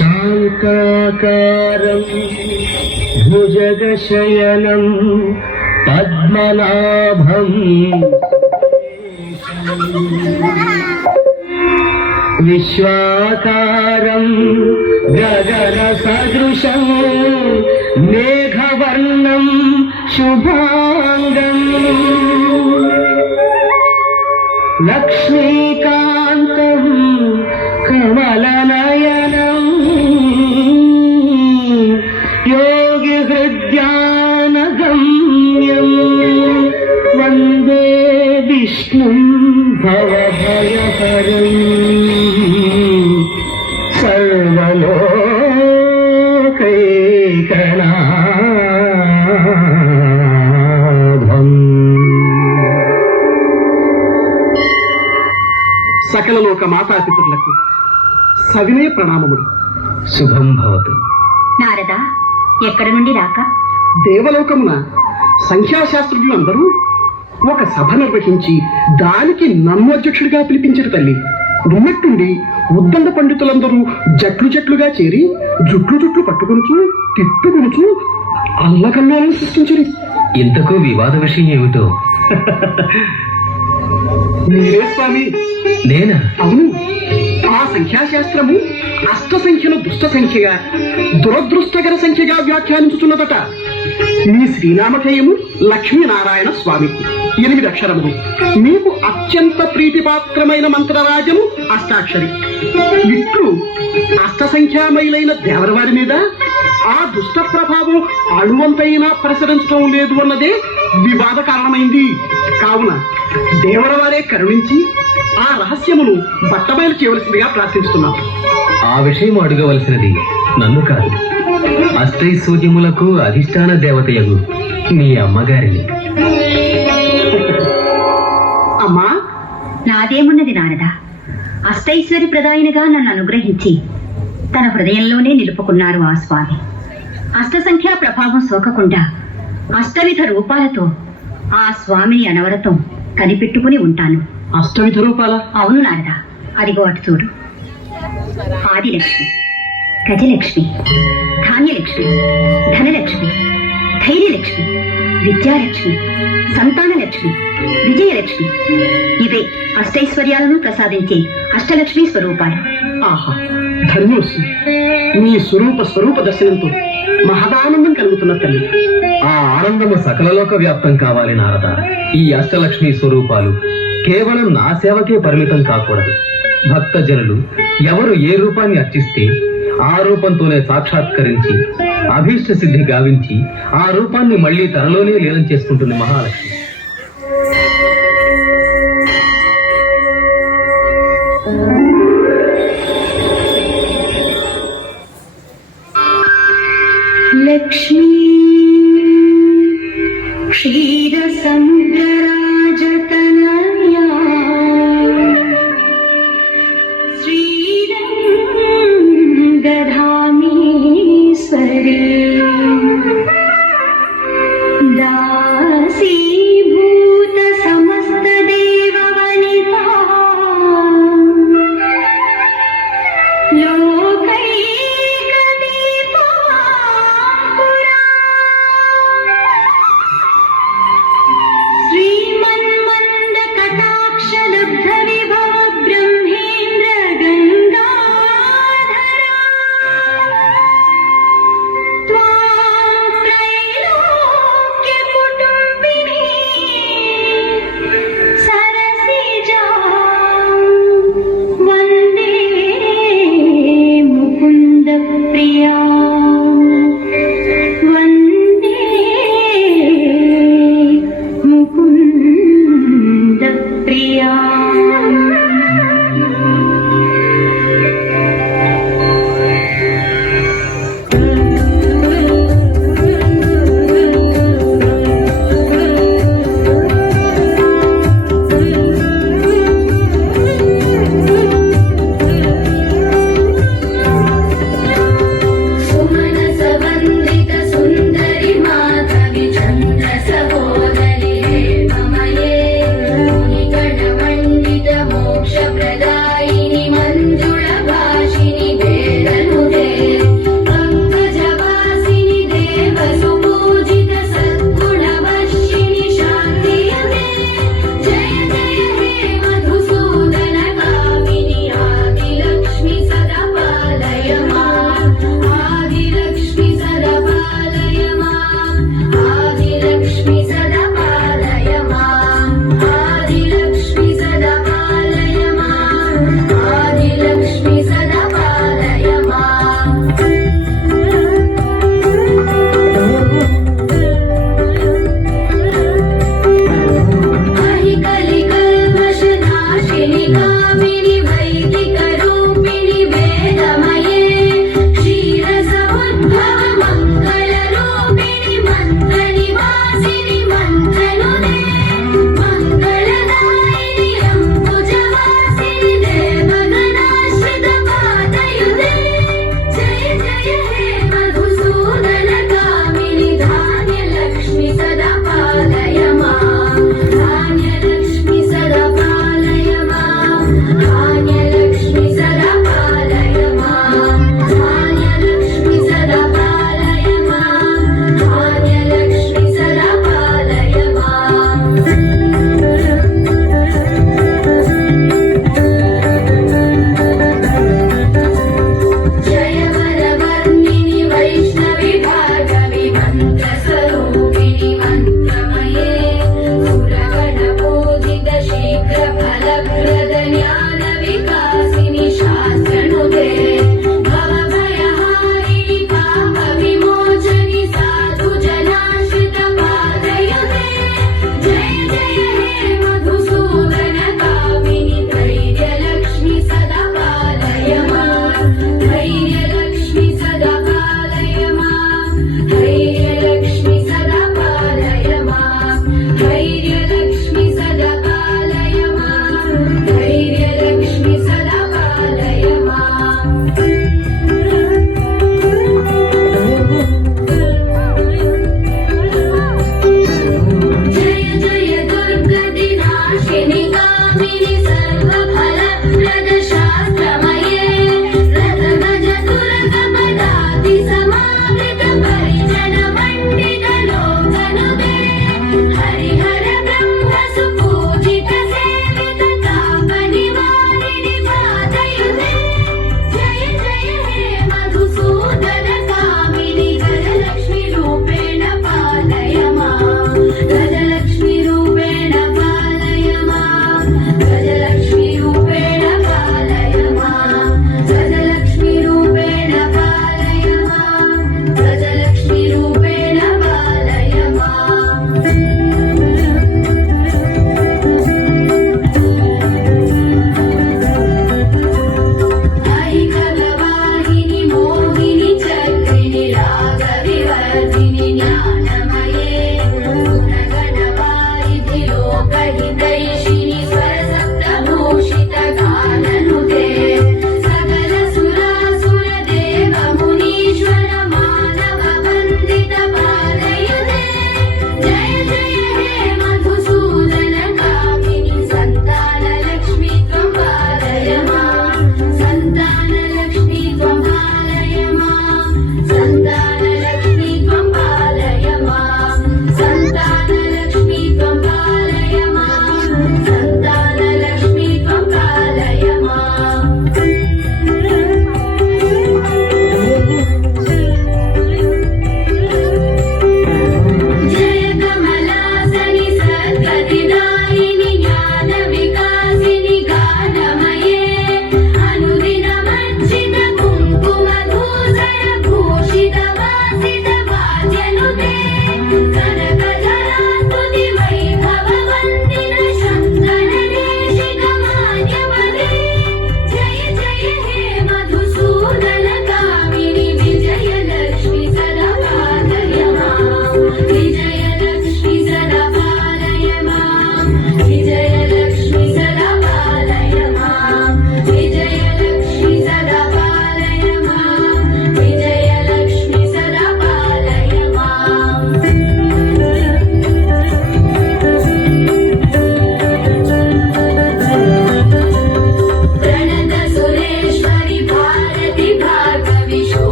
శాంతాకారం భుజగశయనం పద్మనాభం విశ్వాకారం గగన సదృశం మేఘవర్ణం శుభాంగం లక్ష్మీకాంతం కమలనయనం యోగి హృద్యానగమ్యం వందే విష్ణుం భవభయహరం సర్వలోకైకనాథం. సకల లోక మాతాపితరులకు సవినయ ప్రణామములు. శుభం భవతు. నారద, ఎక్కడి నుండి రాక? దేవలోకమున సంఖ్యాశాస్త్రజ్ఞులు అందరూ ఒక సభ నిర్వహించి దానికి నన్ను అధ్యక్షుడిగా పిలిపించారు తల్లి. ఉన్నట్టుండి ఉద్దండ పండితులందరూ జట్లు జట్లుగా చేరి జుట్లు పట్టుకొనుచు తిట్టుకొనుచు అల్లకల్లోలను సృష్టించరు. ఇంతకు వివాద విషయం ఏమిటో? మీరే స్వామి. నేనా? అవును. ఆ సంఖ్యాశాస్త్రము అష్ట సంఖ్యను దుష్ట సంఖ్యగా దురదృష్టకర సంఖ్యగా వ్యాఖ్యానించుతున్నదట. మీ శ్రీనామధేయము లక్ష్మీనారాయణ స్వామికి 8 అక్షరములు. మీకు అత్యంత ప్రీతిపాత్రమైన మంత్రరాజము అష్టాక్షరి. ఇట్లు అష్ట సంఖ్యామయులైన దేవరవారి మీద ఆ దుష్ట ప్రభావం అణువంతైనా ప్రసరించడం లేదు అన్నదే వివాద కారణమైంది. కావున దేవరవారే కరుణించి ఆ రహస్యమును బట్టబయలు చేయవలసిందిగా ప్రార్థిస్తున్నాం. ఆ విషయం అడగవలసినది నన్ను కాదు, అష్టైశ్వర్యములకు అధిష్టాన దేవతయగు మీ అమ్మగారిని. అమ్మా, నాదేమున్నది నారద. అష్టైశ్వర్య ప్రదాయినిగా నన్ను అనుగ్రహించి తన హృదయంలోనే నిలుపుకున్నారు ఆ స్వామి. అష్టసంఖ్యా ప్రభావం సోకకుండా అష్టవిధ రూపాలతో ఆ స్వామిని అనవరతం కనిపెట్టుకుని ఉంటాను. అష్టవిధ రూపాల? అవును నారద. అదిగో అటు చూడు. ఆదిలక్ష్మి, గజలక్ష్మి, ధాన్యలక్ష్మి, ధనలక్ష్మి, ధైర్యలక్ష్మి, విద్యాలక్ష్మి, సంతానలక్ష్మి, విజయలక్ష్మి, ఇవే అష్టైశ్వర్యాలను ప్రసాదించే అష్టలక్ష్మి స్వరూపాలు. ఆహా, ధన్యోస్మి. మీ స్వరూప దర్శనంతో మహదానందం కలుగుతున్న తల్లి. ఆ ఆనందము సకలలోక వ్యాప్తం కావాలి నారద. ఈ అష్టలక్ష్మి స్వరూపాలు కేవలం నా సేవకే పరిమితం కాకూడదు. భక్తజనులు ఎవరు ఏ రూపాన్ని అర్చిస్తే ఆ రూపంతోనే సాక్షాత్కరించి అభీష్ట సిద్ధి గావించి ఆ రూపాన్ని మళ్లీ తనలోనే లీనం చేసుకుంటుంది మహాలక్ష్మి. లక్ష్మీ క్షీరసముద్రరాజతనయా శ్రీరంగధామేశ్వరీ దాసీభూత సమస్త దేవవనితా త్వా धान्यलक्ष्मी सदा पालय मां धान्यलक्ष्मी सदा पालय मां धान्यलक्ष्मी सदा पालय मां जय वरवर्णिनि वैष्णवि भार्गवि मन्त्रस्वरूपिणि मन्त्रमये सुरगणपूजित शीघ्रफलप्रद ज्ञानविकासिनि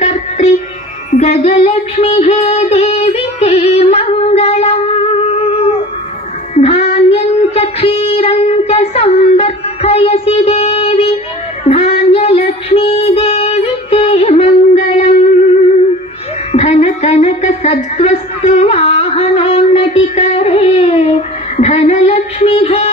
कर्त्री गजलक्ष्मी हे देवी ते मङ्गलम् धान्यं च क्षीरं च संवर्धयसि देवी धान्यलक्ष्मी देवी ते मङ्गलम् धन कनक सद्वस्तु वाहनोन्नतिकरे धनलक्ष्मी हे